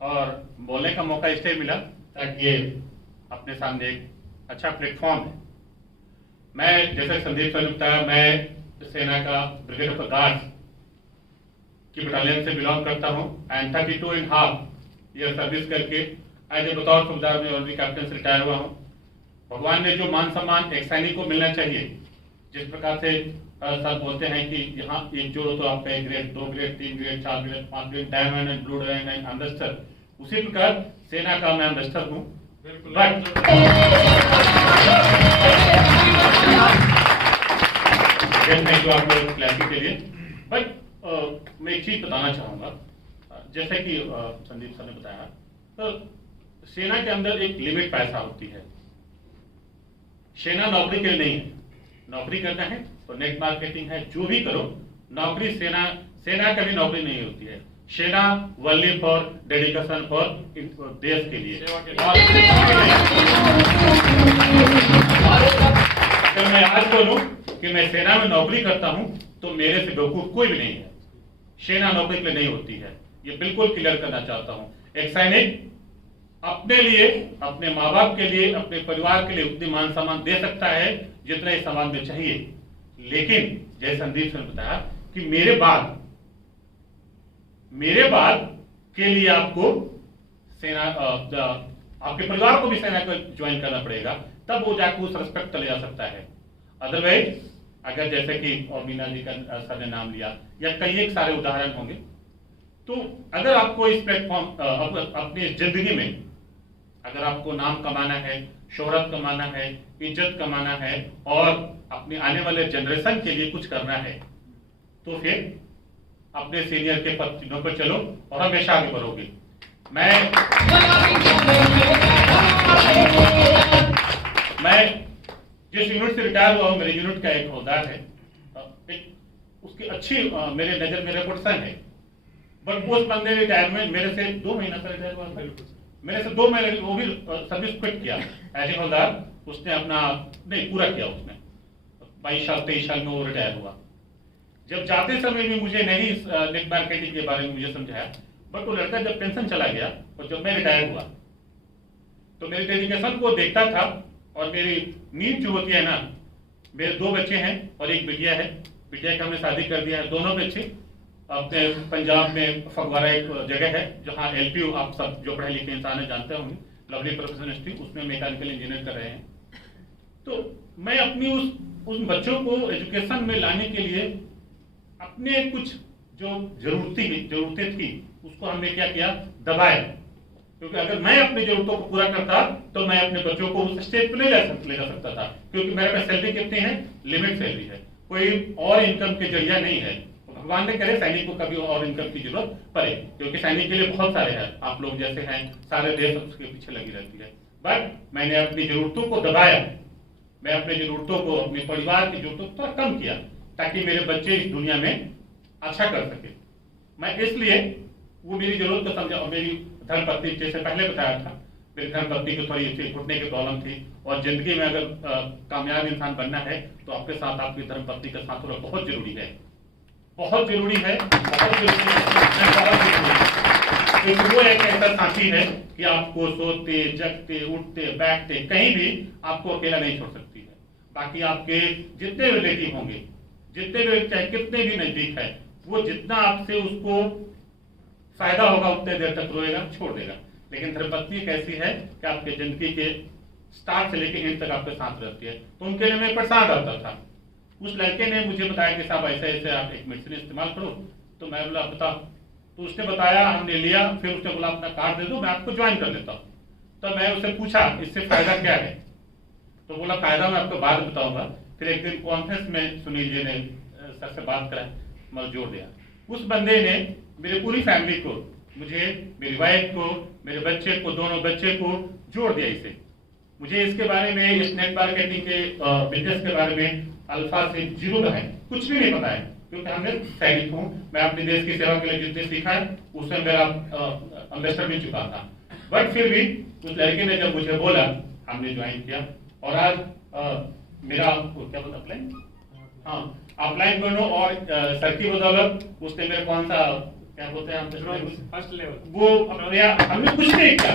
और बोलने का मौका इसलिए मिला ताकि ये अपने सामने एक अच्छा प्लेटफॉर्म है। मैं जैसे संदीप सर ने बताया, मैं सेना का ब्रिगेड ऑफ गार्ड्स की बटालियन से बिलोंग करता हूँ एंड 32.5 ईयर सर्विस करके एज ए बतौर सूबेदार में ऑर्डनरी कैप्टन से रिटायर हुआ हूँ। भगवान ने जो मान सम्मान एक सैनिक को मिलना चाहिए, जिस प्रकार से सर बोलते हैं कि यहाँ एक जोड़ो तो आप grade 2 grade 3 grade 4 grade 5 grade diamond and blue diamond and ambassador, उसी प्रकार सेना का मैं अम्बेसडर हूँ। बट जो आप क्लैरिटी के लिए बट मैं एक चीज बताना चाहूंगा, जैसे कि संदीप सर ने बताया, तो सेना के अंदर एक लिमिट पैसा होती है। सेना नौकरी के लिए नहीं है, नौकरी करना है तो नेट मार्केटिंग है, जो भी करो। नौकरी सेना कभी नौकरी नहीं होती है। सेना वनली फॉर डेडिकेशन फॉर देश के लिए। अगर मैं आज बोलूं कि मैं सेना में नौकरी करता हूं तो मेरे से बेवकूफ कोई भी नहीं है। सेना नौकरी के लिए नहीं होती है, ये बिल्कुल क्लियर करना चाहता हूं। एक सैनिक अपने लिए, अपने माँ बाप के लिए, अपने परिवार के लिए उतनी मान सम्मान दे सकता है जितना इस समाज में चाहिए। लेकिन जैसे संदीप सर ने बताया कि मेरे बाद के लिए आपको सेना, आपके परिवार को भी सेना को ज्वाइन करना पड़ेगा, तब वो जाकर उस रेस्पेक्ट तक ले जा सकता है। अदरवाइज अगर जैसे कि और मीना जी का सर ने नाम लिया या कई एक सारे उदाहरण होंगे, तो अगर आपको इस प्लेटफॉर्म अपनी जिंदगी में अगर आपको नाम कमाना है, शोहरत कमाना है, इज्जत कमाना है और अपने आने वाले जनरेशन के लिए कुछ करना है, तो फिर अपने सीनियर के पद पर चलो और हमेशा आगे बढ़ोगे। मैं जिस यूनिट से रिटायर हुआ हूं, मेरे यूनिट का एक हवलदार है, उसकी अच्छी मेरे नजर में रेपुटेशन है। बट उस बंदे रिटायरमेंट मेरे से 2 महीना पहले रिटायर हुआ था। मेरे से 2 महीने, वो भी सर्विस क्विट किया एज ए हवलदार। उसने अपना नहीं पूरा किया, उसने 22 साल 23 साल में वो रिटायर हुआ। जब जाते समय भी मुझे नहीं नेट मार्केटिंग के बारे में मुझे समझाया, बट वो लड़का जब पेंशन चला गया और जब मैं रिटायर हुआ तो मेरे डेडिकेशन को देखता था। और मेरी नींद जो होती है ना, मेरे 2 बच्चे हैं और एक बिटिया है। बिटिया का हमने शादी कर दिया है। दोनों बच्चे अपने पंजाब में फगवाड़ा एक जगह है जहाँ LPU, आप सब जो पढ़े लिखे इंसान है जानते होंगे, लवली प्रोफेशनल इंस्टीट्यूट, उसमें मैकेनिकल इंजीनियर कर रहे हैं। तो मैं अपनी उन बच्चों को एजुकेशन में लाने के लिए अपने कुछ जो जरूरतें थी उसको हमने क्या किया, दबाया। क्योंकि अगर मैं अपनी जरूरतों को पूरा करता तो मैं अपने बच्चों को उस स्टेज पर ले जा सकता था। क्योंकि मेरे पास सैलरी कितनी है, लिमिट सैलरी है, कोई और इनकम के जरिया नहीं है। भगवान ने करे सैनिक को कभी और इनकम की जरूरत पड़े, क्योंकि सैनिक के लिए बहुत सारे हैं, आप लोग जैसे हैं, सारे देश उसके पीछे लगी रहती है। बट मैंने अपनी जरूरतों को दबाया, मैं अपनी जरूरतों को, अपने परिवार की जरूरतों को थोड़ा कम किया ताकि मेरे बच्चे इस दुनिया में अच्छा कर सके। मैं इसलिए वो मेरी जरूरत को समझा। और मेरी धर्मपत्नी, जैसे पहले बताया था, मेरी धर्मपत्नी को थोड़ी घुटने की प्रॉब्लम थी। और जिंदगी में अगर कामयाब इंसान बनना है तो आपके साथ आपकी धर्मपत्नी का साथ होना बहुत जरूरी है, बहुत जरूरी है, बहुत जरूरी है। क्योंकि वो एक ऐसा साथी है कि आपको सोते जगते उठते बैठते कहीं भी आपको अकेला नहीं छोड़ सकती है। बाकी आपके जितने रिलेटिव होंगे, जितने भी, चाहे कितने भी नजदीक है, वो जितना आपसे उसको फायदा होगा उतने देर तक रोएगा, छोड़ देगा। लेकिन धर्मपत्नी कैसी है कि आपके जिंदगी के स्टार्ट से लेकर एंड तक आपके साथ रहती है। तो उनके लिए मैं परेशान रहता था। उस लड़के ने मुझे बताया कि साहब ऐसे ऐसे आप एक मेडिसिन इस्तेमाल करो। तो मैं बोला बता। तो उसने बताया, हमने लिया। फिर उसने बोला अपना कार्ड दे दो, मैं आपको ज्वाइन कर लेता हूँ। तो मैं उससे पूछा इससे फायदा क्या है, तो बोला फायदा मैं आपको बाद बताऊंगा। फिर एक दिन कॉन्फ्रेंस में सुनील जी ने सर से बात करा, मैं जोड़ दिया। उस बंदे ने मेरी पूरी फैमिली को, मुझे, मेरी वाइफ को, मेरे बच्चे को, दोनों बच्चे को जोड़ दिया इसे। मुझे इसके बारे में, इस नेट मार्केटिंग के बिजनेस के बारे में अल्फा से जीरो है, कुछ भी नहीं पता है। क्योंकि हमने सैनिक हूँ, मैं अपने देश की सेवा के लिए जितने सीखा है उसमें मेरा अम्बेसडर भी चुका था। बट फिर भी उस लड़के ने जब मुझे बोला, हमने ज्वाइन किया। और आज मेरा क्या बोलता अप्लाई, हाँ अप्लाई करो। और सर की बदौलत उसने मेरे कौन सा क्या बोलते हैं हम, फर्स्ट लेवल, वो अपने हमने कुछ नहीं किया।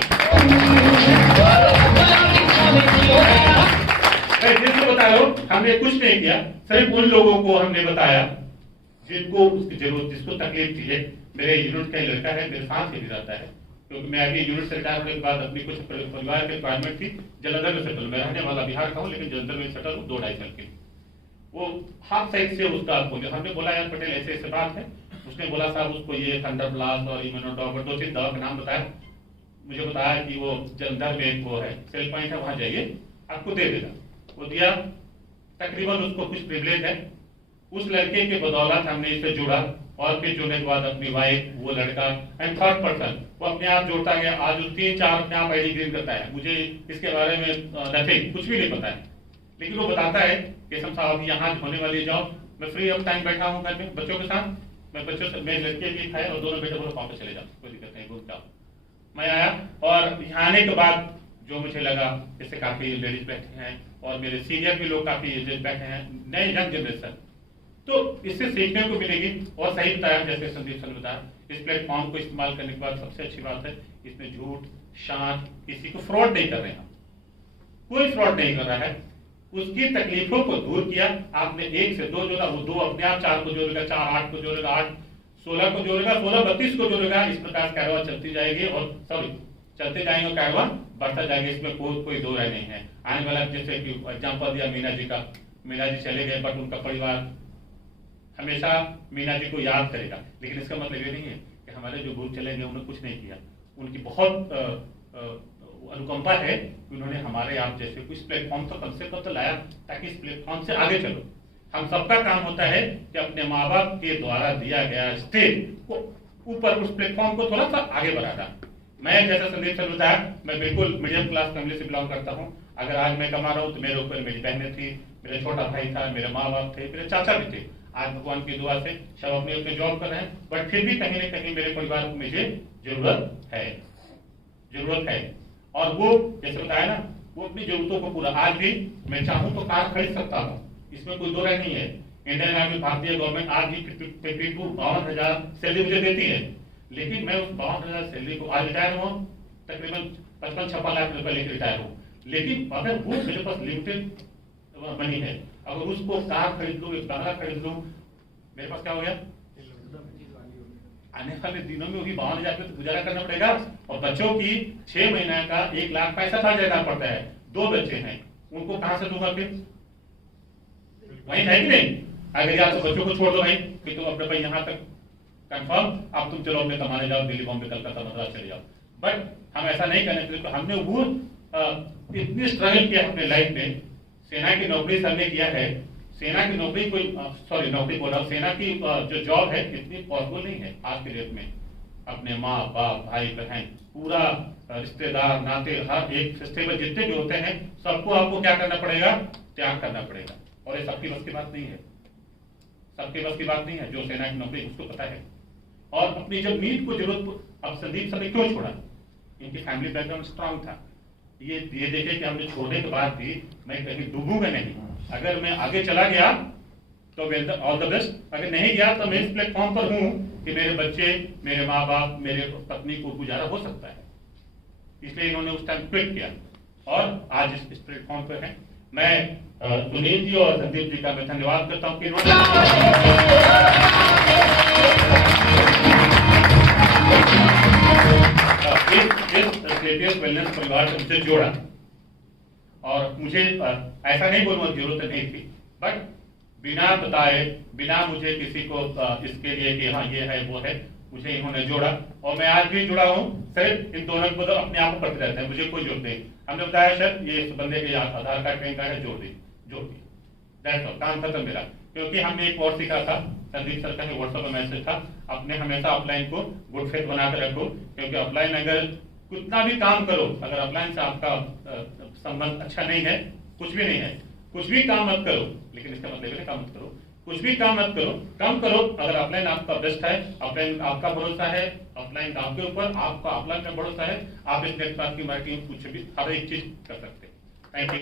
मैं फिर से बता रहा हूँ, हमने कुछ नहीं किया, सिर्फ उन लोगों को हमने बताया जिनको उसकी जरूरत, जिसको तकलीफ थी है। मेरे यूनिट का लड़का है, मेरे साथ ही रहता है, क्योंकि मैं अभी यूनिट से रिटायर होने के बाद अपनी कुछ परिवार की रिक्वायरमेंट थी, जलंधर में सेटल। मैं रहने वाला बिहार का हूँ, लेकिन जलंधर में सेटल हूँ 2-2.5 साल के। वो हाफ साइड से उसका बोले, हमने बोला यार पटेल ऐसे ऐसे बात है। उसने बोला साहब उसको ये थंडर ब्लास्ट और इम्यूनोडॉग 2-3 दवा का नाम बताया। मुझे बताया कि वो जलंधर में एक वो है सेल पॉइंट है, वहां जाइए आपको दे देगा। वो दिया, तकरीबन उसको कुछ प्रिविलेज है। उस लड़के के बदौलत हमने इसे जुड़ा, और फिर जुड़ने के बाद अपनी वाइफ, वो लड़का एंड थर्ड पर्सन वो अपने आप जोड़ता गया। आज 3-4 अपने आप आईडी ग्रीन करता है। मुझे इसके बारे में नथिंग, कुछ भी नहीं पता है, लेकिन वो बताता है कि हम साहब यहाँ होने वाली जाओ, मैं फ्री ऑफ टाइम बैठा हूँ घर में बच्चों के साथ। मैं बच्चों से, मेरे लड़के भी खाए और दोनों बेटे बोलो पापा चले जाओ, कोई दिक्कत नहीं, घूम जाओ। मैं आया और यहाँ आने के बाद जो मुझे लगा, जैसे काफी लेडीज बैठे हैं और मेरे सीनियर भी लोग काफी एजेड बैठे हैं, नए यंग जनरेशन, तो इससे सीखने को मिलेगी। और सही बताया जैसे संदीप सर ने बताया, इस प्लेटफॉर्म को इस्तेमाल करने के बाद सबसे अच्छी बात है, इसमें झूठ शांत, किसी को फ्रॉड नहीं कर रहे हैं, कोई फ्रॉड नहीं कर रहा है। उसकी तकलीफों को दूर किया आपने। 1 से 2 जोड़ा, वो 2 अपने आप 4 को जोड़ेगा, 4 8 को जोड़ेगा, 8 16 को जोड़ेगा, 16 32 को जोड़ेगा। इस प्रकार कारवा चलती जाएगी और सॉरी चलते जाएंगे और कारवा बढ़ता जाएगा। इसमें कोई दो राय नहीं है। आने वाला जैसे कि एग्जाम्पल दिया मीना जी का, मीना जी चले गए बट उनका परिवार हमेशा मीना जी को याद करेगा। लेकिन इसका मतलब ये नहीं है कि हमारे जो गुरु चले गए उन्होंने कुछ नहीं किया। उनकी बहुत अनुकंपा है कि उन्होंने हमारे आप जैसे कुछ प्लेटफॉर्म तो कम से कम तो लाया, ताकि इस प्लेटफॉर्म से आगे चलो। हम सबका काम होता है कि अपने माँ बाप के द्वारा दिया गया स्टेज को ऊपर, उस प्लेटफॉर्म को थोड़ा सा आगे बढ़ाना। मैं जैसा संदीप सर बताया, मैं बिल्कुल मिडिल क्लास फैमिली से बिलोंग करता हूँ। अगर आज मैं कमा रहा हूँ तो मेरे ऊपर मेरी बहनें थी, मेरा छोटा भाई था, मेरे माँ बाप थे, मेरे चाचा भी थे। आज भगवान की दुआ से सब अपने अपने जॉब कर रहे हैं, बट फिर भी कहीं ना कहीं मेरे परिवार को मुझे जरूरत है। और वो जैसे बताया ना, वो अपनी जरूरतों को पूरा, आज भी मैं चाहूँ तो कार खरीद सकता हूँ, इसमें कोई दो राय नहीं है। इंडियन आर्मी, भारतीय गवर्नमेंट आज भी 52,000 सैलरी मुझे देती है, लेकिन मैं उस 52,000 सैलरी को, आज रिटायर हुआ तकरीबन 55-56 लाख रुपए लेकर रिटायर हूँ, लेकिन अगर वो मेरे पास लिमिटेड मनी है, अगर उसको कार खरीद लूँ, एक बंगला खरीद लूँ, मेरे पास क्या हो गया? आने वाले दिनों में वही 52,000 रुपये तो गुजारा करना पड़ेगा। और बच्चों की 6 महीने का 1,65,000 देना पड़ता है। 2 बच्चे हैं, उनको कहां से दूंगा फिर? वही है कि नहीं? अगर या तो बच्चों को छोड़ दो भाई, फिर तुम अपने भाई यहाँ तक कंफर्म, अब तुम चलो अपने कमाने जाओ, दिल्ली बॉम्बे कलकत्ता मद्रास चले जाओ। बट हम ऐसा नहीं करने के लिए हमने वो इतनी स्ट्रगल किया अपने लाइफ में। सेना की नौकरी सबने किया है, सेना की नौकरी कोई नौकरी बोल रहा हूँ, सेना की जो जॉब है इतनी पॉसिबल नहीं है आज के डेट में। अपने माँ बाप, भाई बहन, पूरा रिश्तेदार नाते, हर एक फेस्टिवल जितने भी होते हैं, सबको आपको क्या करना पड़ेगा? त्याग करना पड़ेगा। और ये सबकी बस की बात नहीं है, सबके बस की बात नहीं है। जो सेना की नौकरी उसको पता है। और अपनी जब नीड को जरूरत, अब संदीप सर ने क्यों छोड़ा? इनकी फैमिली बैकग्राउंड स्ट्रांग था। ये देखे कि हमने छोड़ने के बाद भी मैं कहीं डूबूंगा नहीं। अगर मैं आगे चला गया तो ऑल द बेस्ट, अगर नहीं गया तो मैं इस प्लेटफॉर्म पर हूं कि मेरे बच्चे, मेरे माँ बाप, मेरे पत्नी को गुजारा हो सकता है। इसलिए इन्होंने उस टाइम क्विट किया और आज इस प्लेटफॉर्म पर है। मैं सुनील जी और संदीप जी का मैं धन्यवाद करता हूँ कि इन्होंने इस वेलनेस परिवार से मुझे जोड़ा। और मुझे ऐसा नहीं बोलूँगा जरूरत नहीं थी, बट बिना बताए, बिना मुझे किसी को इसके लिए कि हाँ ये है वो है, मुझे इन्होंने जोड़ा। और मैं आज भी जुड़ा हूँ। सिर्फ इन दोनों को तो अपने आप को करते रहते हैं, मुझे कोई जोड़ नहीं। हमने बताया सर ये इस बंदे के आधार कार्ड पैन कार्ड है, जोड़ दी। दैट्स ऑल, काम खत्म मेरा। क्योंकि हमने एक और सीखा था, संदीप सर का ही व्हाट्सएप में मैसेज था, अपने हमेशा ऑफलाइन को गुड फेथ बनाकर रखो। क्योंकि ऑफलाइन अगर कितना भी काम करो, अगर ऑफलाइन से आपका संबंध अच्छा नहीं है, कुछ भी नहीं है, कुछ भी काम मत करो। लेकिन इसका मतलब है काम मत करो, कुछ भी काम मत करो, कम करो। अगर ऑफलाइन आपका बेस्ट है, ऑफलाइन आपका भरोसा है, ऑफलाइन आपके ऊपर, आपका ऑफलाइन में भरोसा है, आप इस नेटवर्क की मार्केटिंग कुछ भी हर एक चीज कर सकते हैं। Thank you.